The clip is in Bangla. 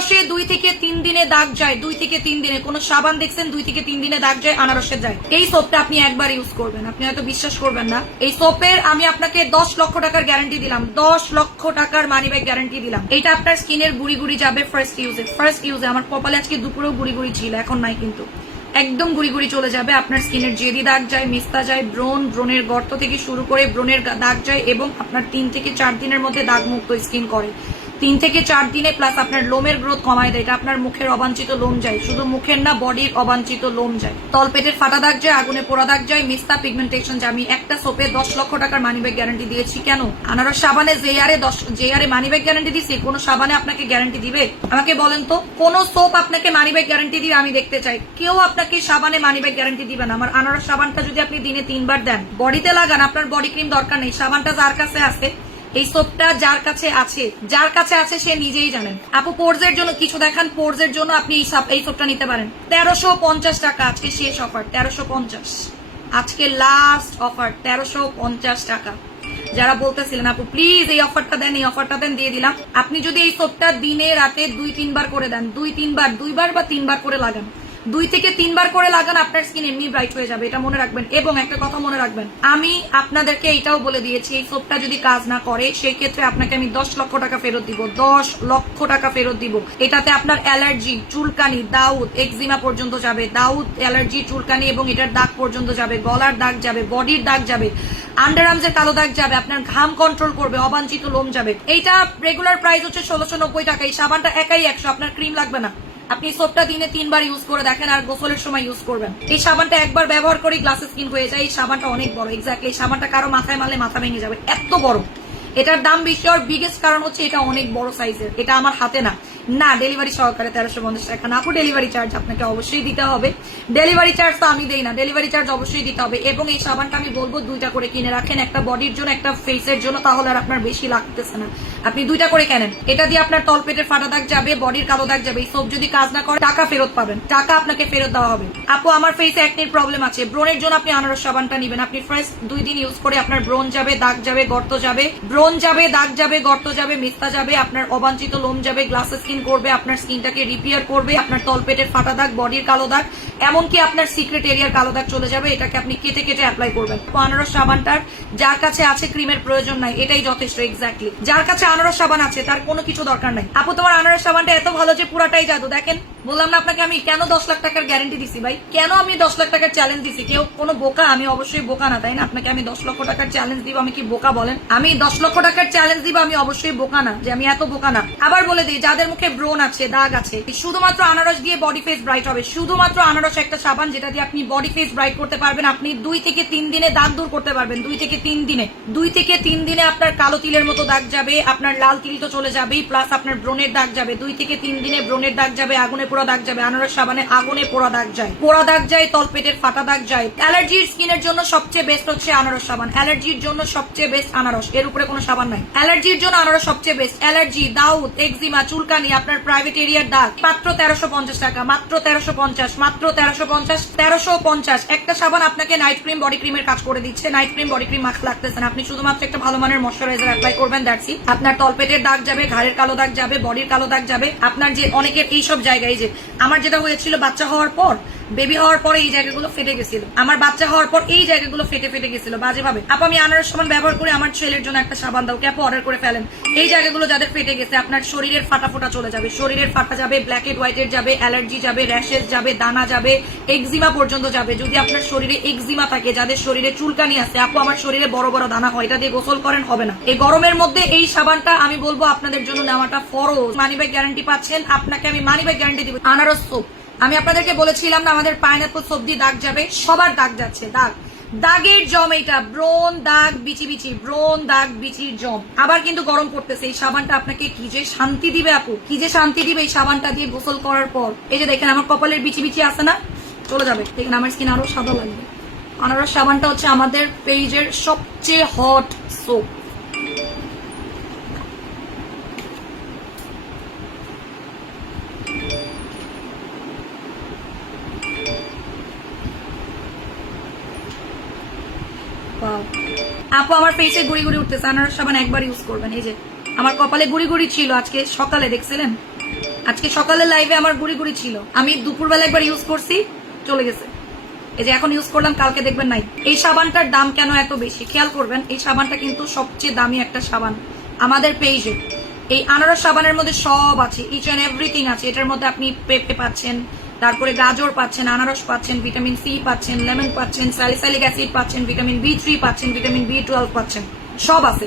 আনারসে 2 থেকে 3 দিনে দাগ যায়, 2 থেকে 3 দিনে। কোন সাবান দেখছেন 2 থেকে 3 দিনে দাগ যায়, আনারসে যায়। এই সোপটা আপনি একবার ইউজ করবেন, আপনি হয়তো বিশ্বাস করবেন না। এই সোপের আমি আপনাকে 10 লক্ষ টাকার গ্যারান্টি দিলাম, 10 লক্ষ টাকার মানি ব্যাগ গ্যারান্টি দিলাম। এটা আপনার স্কিনের গুড়ি গুড়ি যাবে ফার্স্ট ইউজে। আমার কপালে আজকে দুপুরেও গুড়ি গুড়ি ছিল, এখন নাই কিন্তু, একদম গুড়ি গুড়ি চলে যাবে। আপনার স্কিনের জেদি দাগ যায়, মিস্তা যায়, ব্রণের গর্ত থেকে শুরু করে ব্রণের দাগ যায়, এবং আপনার 3 থেকে 4 দিনের মধ্যে দাগ মুক্ত স্কিন করে। 3 থেকে 4 দিনে প্লাস আপনার লোমের গ্রোথ কমায় দেয়। এটা আপনার মুখের অবাঞ্ছিত লোম যায়, শুধু মুখের না, বডির অবাঞ্ছিত লোম যায়, তলপেটের ফাটা দাগ যায়, আগুনে পোড়া দাগ যায়, মিস্তা পিগমেন্টেশন যায়। আমি একটা সোপে 10 লক্ষ টাকার মানি ব্যাগ গ্যারান্টি দিয়েছি। কেন? আনারস সাবানে যে আরে মানি ব্যাগ গ্যারান্টি দিচ্ছি, কোন সাবানে আপনাকে গ্যারান্টি দিবে? আমাকে বলেন তো, কোন সোপ আপনাকে মানি ব্যাগ গ্যারান্টি দিবে? আমি দেখতে চাই। কেউ আপনাকে সাবানে মানি ব্যাগ গ্যারান্টি দিবে না। আমার আনারস সাবানটা যদি আপনি দিনে 3 বার দেন, বডিতে লাগান, আপনার বডি ক্রিম দরকার নেই। সাবানটা যার কাছে আছে, এই সোপটা যার কাছে আছে সে নিজেই জানেন। আপু পোর্সের জন্য কিছু দেখান, পোর্সের জন্য আপনি এই সোপটা নিতে পারেন। 1350 টাকা আজকে শেষ অফার, 1350 আজকে লাস্ট অফার, 1350 টাকা। যারা বলতেছিলেন আপু প্লিজ এই অফারটা দেন, এই অফারটা দেন, দিয়ে দিলাম। আপনি যদি এই সোপটা দিনে রাতে 2-3 বার করে দেন, 2 বার বা 3 বার করে লাগান, 2 থেকে 3 বার করে লাগান, আপনার স্কিন এমনি ব্রাইট হয়ে যাবে। এটা মনে রাখবেন। এবং একটা কথা মনে রাখবেন, আমি আপনাদেরকে এইটাও বলে দিয়েছি, এই সোপটা যদি কাজ না করে সেই ক্ষেত্রে আপনাকে আমি 10 লক্ষ টাকা ফেরত দিব, 10 লক্ষ টাকা ফেরত দিব। এটাতে আপনার অ্যালার্জি, চুলকানি, দাউদ, এক্সিমা পর্যন্ত যাবে, দাউদ, অ্যালার্জি, চুলকানি এবং এটার দাগ পর্যন্ত যাবে, গলার দাগ যাবে, বডির দাগ যাবে, আন্ডারআর্মসের কালো দাগ যাবে, আপনার ঘাম কন্ট্রোল করবে, অবাঞ্ছিত লোম যাবে। এইটা রেগুলার প্রাইস হচ্ছে 1690 টাকা। এই সাবানটা একাই 100, আপনার ক্রিম লাগবে না। আপনি সোপটা দিনে 3 বার ইউজ করে দেখেন, আর গোসলের সময় ইউজ করবেন। এই সাবানটা একবার ব্যবহার করে গ্লাসে স্কিন হয়ে যায়। এই সাবানটা অনেক বড়, এক্স্যাক্টলি এই সাবানটা কারো মাথায় মারলে মাথা ভেঙে যাবে, এত বড়। এটার দাম বেশি, আর বিগেস্ট কারণ হচ্ছে এটা অনেক বড় সাইজের। এটা আমার হাতে না ডেলিভারি সহকারে 1350 টাকা না। আপু ডেলিভারি চার্জ আপনাকে অবশ্যই দিতে হবে। ডেলিভারি চার্জ তো আমি দেই না, ডেলিভারি চার্জ অবশ্যই দিতে হবে। এবং এই সাবানটা আমি বলবো 2টা করে কিনে রাখেন, একটা বডির জন্য, একটা ফেসের জন্য, তাহলে আর আপনার বেশি লাগতেছে না। আপনি 2টা করে কেনেন। এটা দিয়ে আপনার তলপেটের ফাটা দাগ যাবে, বডির কালো দাগ যাবে। এই সোপ যদি কাজ না করে টাকা ফেরত পাবেন, টাকা আপনাকে ফেরত দেওয়া হবে। আপু আমার ফেসে একনির প্রবলেম আছে, ব্রণের জন্য আপনি আনারস সাবানটা নেবেন। আপনি ফার্স্ট 2 দিন ইউজ করে আপনার ব্রণ যাবে, দাগ যাবে, গর্ত যাবে, ব্রণ যাবে, দাগ যাবে, গর্ত যাবে, মিস্তা যাবে, আপনার অবাঞ্ছিত লোম যাবে, গ্লাস স্কিন করবে, আপনার স্কিনটাকে রিপেয়ার করবে, আপনার তলপেটের ফাটা দাগ, বডির কালো দাগ, এমনকি আপনার সিক্রেট এরিয়ার কালো দাগ চলে যাবে। এটাকে আপনি কেটে কেটে অ্যাপ্লাই করবেন। আনারস সাবানটার যার কাছে আছে ক্রিমের প্রয়োজন নাই, এটাই যথেষ্ট। এক্স্যাক্টলি যার কাছে আনারস সাবান আছে তার কোনো কিছু দরকার নাই। আপু তোমার আনারস সাবানটা এত ভালো যে পুরাটাই জাদু। দেখেন বললাম না আপনাকে, আমি কেন 10 লাখ টাকার গ্যারান্টি দিছি ভাই, কেন আমি 10 লাখ টাকার চ্যালেঞ্জ দিছি? কেউ কোনো বোকা? আমি অবশ্যই বোকা না, তাই না? আপনাকে আমি 10 লক্ষ টাকার চ্যালেঞ্জ দিব, আমি কি বোকা বলেন? আমি 10 লক্ষ টাকার চ্যালেঞ্জ দিব, আমি অবশ্যই বোকা না, যে আমি এত বোকা না। আবার বলে দিই, যাদের মুখে ব্রণ আছে, দাগ আছে, শুধুমাত্র আনারস দিয়ে বডি ফেস ব্রাইট হবে। শুধুমাত্র আনারস একটা সাবান যেটা দিয়ে আপনি বডি ফেস ব্রাইট করতে পারবেন। আপনি 2 থেকে 3 দিনে দাগ দূর করতে পারবেন। 2 থেকে 3 দিনে আপনার কালো তিলের মতো দাগ যাবে, আপনার লাল তিল তো চলে যাবেই, প্লাস আপনার ব্রণের দাগ যাবে। 2 থেকে 3 দিনে ব্রণের দাগ যাবে, আগুনে পোড়া দাগ যাবে। আনারস সাবানে আগুনে পোড়া দাগ যায়, তলপেটের ফাটা দাগ যায়। অ্যালার্জির স্কিনের জন্য সবচেয়ে বেস্ট হচ্ছে আনারস সাবান। অ্যালার্জির জন্য সবচেয়ে বেস্ট আনারস, এর উপরে কোনো সাবান নাই। অ্যালার্জির জন্য আনারস সবচেয়ে বেস্ট। অ্যালার্জি, দাউদ, এক্সিমা, চুলকানি, আপনার প্রাইভেট এরিয়ার দাগ, মাত্র 1350 টাকা, মাত্র 1350, মাত্র 1350। একটা সাবান আপনাকে নাইট ক্রিম, বডি ক্রিমের কাজ করে দিচ্ছে। Night cream, body cream mask লাগতেছে না। আপনি শুধুমাত্র একটা ভালো মানের ময়শ্চারাইজার অ্যাপ্লাই করবেন, দ্যাটস ইট। আপনার তলপেটের দাগ যাবে, ঘাড়ের কালো দাগ যাবে, বডির কালো দাগ যাবে। আপনার যে অনেকের এইসব জায়গায়, যে আমার যেটা হয়েছিল বাচ্চা হওয়ার পর, বেবি হওয়ার পরে এই জায়গাগুলো ফেটে গেছিল, আমার বাচ্চা হওয়ার পর এই জায়গাগুলো ফেটে গেছিল বাজেভাবে। আপু আমি আনারস সাবান ব্যবহার করে আমার ছেলের জন্য একটা সাবান দাও, আপু অর্ডার করে ফেলেন। এই জায়গাগুলো যাদের ফেটে গেছে, আপনার শরীরের ফাটা ফোটা চলে যাবে, শরীরের ফাটা যাবে, ব্ল্যাক হেড হোয়াইটের যাবে, অ্যালার্জি যাবে, র্যাশেস যাবে, দানা যাবে, এক্সিমা পর্যন্ত যাবে। যদি আপনার শরীরে এক্সিমা থাকে, যাদের শরীরে চুলকানি আছে, আপু আমার শরীরে বড় বড় দানা হয়, এটা দিয়ে গোসল করেন, হবে না। এই গরমের মধ্যে এই সাবানটা আমি বলবো আপনাদের জন্য নেওয়াটা ফরজ। মানি ব্যাগ গ্যারান্টি পাচ্ছেন, আপনাকে আমি মানি ব্যাগ গ্যারান্টি দিব। আনারস সোপ আমি আপনাদেরকে বলেছিলাম না, আমাদের পাইনাপল সবজি দাগ যাবে, সবার দাগ যাচ্ছে, দাগের জম। এটা ব্রণ দাগ, বিচি, ব্রণ দাগ, বিচির জম। আবার কিন্তু গরম পড়তেছে। এই সাবানটা আপনাকে কি যে শান্তি দিবে আপু, কি যে শান্তি দিবে এই সাবানটা দিয়ে গোসল করার পর। এই যে দেখেন আমার কপালের বিচি আছে না, চলে যাবে। দেখেন আমার স্কিন আরো সাদা লাগবে। আনারস সাবানটা হচ্ছে আমাদের পেজের সবচেয়ে হট সোপ। আপু আমার ফেসে গুড়ি উঠতেছে, আনারস সাবান একবার ইউজ করবেন। এই যে আমার কপালে গুড়ি ছিল আজকে সকালে, দেখছিলেন আজকে সকালে লাইভে আমার গুড়ি গুড়ি ছিল, আমি দুপুরবেলা একবার ইউজ করছি, চলে গেছে। এই যে এখন ইউজ করলাম, কালকে দেখবেন নাই। এই সাবানটার দাম কেন এত বেশি খেয়াল করবেন। এই সাবানটা কিন্তু সবচেয়ে দামি একটা সাবান আমাদের পেজে। এই আনারস সাবানের মধ্যে সব আছে, ইচ অ্যান্ড এভরিথিং আছে। এটার মধ্যে আপনি পেঁপে পাচ্ছেন, তারপরে গাজর পাচ্ছেন, আনারস পাচ্ছেন, ভিটামিন সি পাচ্ছেন, লেমন পাচ্ছেন, স্যালিসাইলিক অ্যাসিড পাচ্ছেন, ভিটামিন B3 পাচ্ছেন, ভিটামিন B12 পাচ্ছেন, সব আছে।